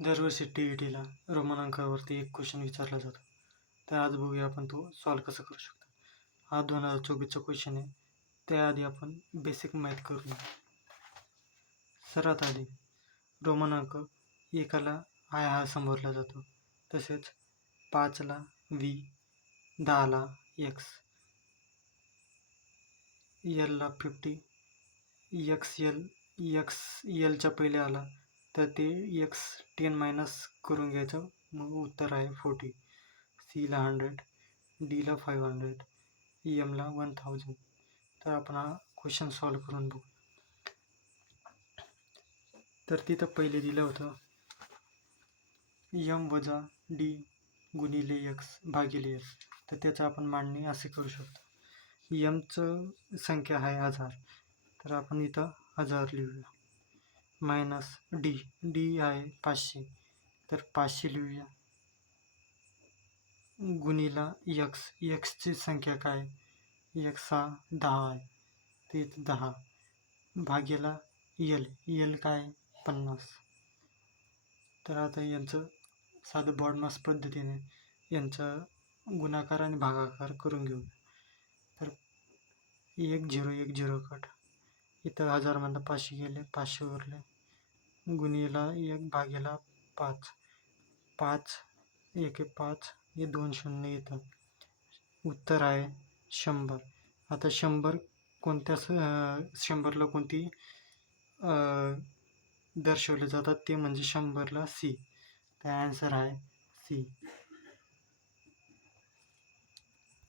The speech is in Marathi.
दरवर्षी टी-ई-टीला रोमन अंकावरती एक क्वेश्चन विचारला जातो. तर आज बघूया आपण तो सॉल्व कसा करू शकतो. हा 2024चा क्वेश्चन आहे. त्याआधी आपण बेसिक माहीत करून घेऊ. सर्वात आधी रोमन अंक एकाला आय हा संबोधला जातो. तसेच 5ला व्ही, 10ला एक्स, एलला 50, एक्स एलच्या पहिले आला तर ते एक्स 10 मायनस करून घ्यायचं, मग उत्तर आहे 40. सीला 100, डीला 500, एमला 1000. तर आपण हा क्वेश्चन सॉल्व करून बघू. तर तिथं पहिले दिलं होतं एम वजा डी गुणिले एक्स भागिले एल. तर त्याचं आपण मांडणी असे करू शकतो. एमचं संख्या आहे 1000, तर आपण इथं 1000 लिहूया. मायनस डी आहे 500, तर 500 लिहूया. गुणिला एक्सची संख्या काय, एक्स हा 10 आहे, ते 10 भागेला एल काय 50. तर आता यांचं साधं बॉडमास पद्धतीने यांचा गुणाकार आणि भागाकार करून घेऊ. तर 1 0 1 0 कट, इथं 1000 मधनं 500 गेले, 500 उरले, गुणिला 1 भागेला 5, 5 1 5, हे 2 शून्य येतं. उत्तर आहे 100. आता 100 कोणत्या 100ला कोणती दर्शवले जातात ते म्हणजे 100ला सी. तर आन्सर आहे सी.